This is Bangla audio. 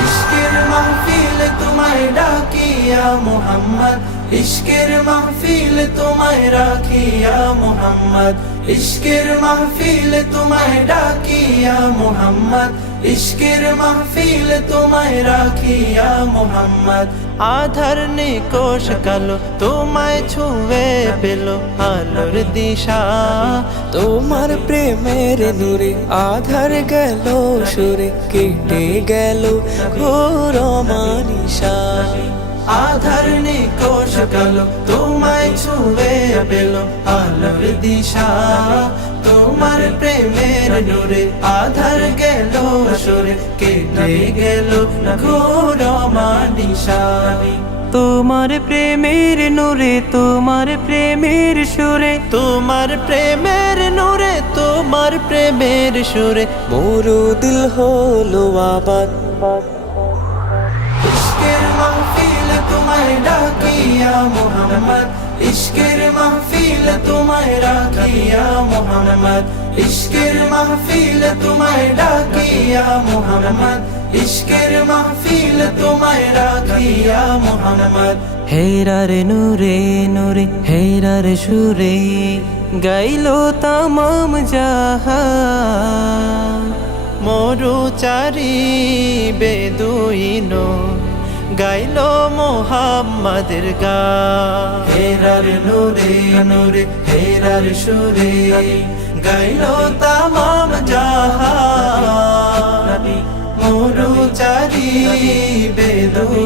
ইশকের মাহফিল তোমায় ডাকিয়া মুহাম্মদ, ইশকের মাহফিল তোমায় রাখিয়া মুহাম্মদ, ইশকের মাহফিল তোমায় ডাকিয়া মুহাম্মদ, ইশকের মাহফিল তোমায় রাখিয়া মুহাম্মদ। আধার নিকোষ কালো তোমায় ছুঁয়ে পেল আলোর দিশা, তোমার প্রেমের নূরে আধার গেল সুরে, কেটে গেল ঘোর মানিশা। আধার নিকোষ কালো তোমায় ছুঁয়ে পেল আলোর দিশা, তোমার প্রেমের নূরে আধার গেল সুরে, কেটে গেল ঘোর মানিশা। তোমার প্রেমের নূরে, তোমার প্রেমের সুরে, তোমার প্রেমের নূরে, তোমার প্রেমের সুরে মোর দিল হলো আবাদ। ইশকের মাহফিল তোমায় ডাকিয়া মুহাম্মদ, ইশকের মাহফিল তোমায় রাখিয়া মুহাম্মদ, ইশকের মাহফিল তোমায় ডাকিয়া মুহাম্মদ, ইশকের মাহফিল তোমায় রাখিয়া মুহাম্মদ। হেরার নূরে নূরে হেরার সুরে গাইলো তামাম জাহান। মরুচারি বেদুইনো গাইলো মুহাম্মাদের গান। হেরার নূরে নূরে হেরার সুরে গাইলো তামাম জাহান। মরুচারি বেদুইনো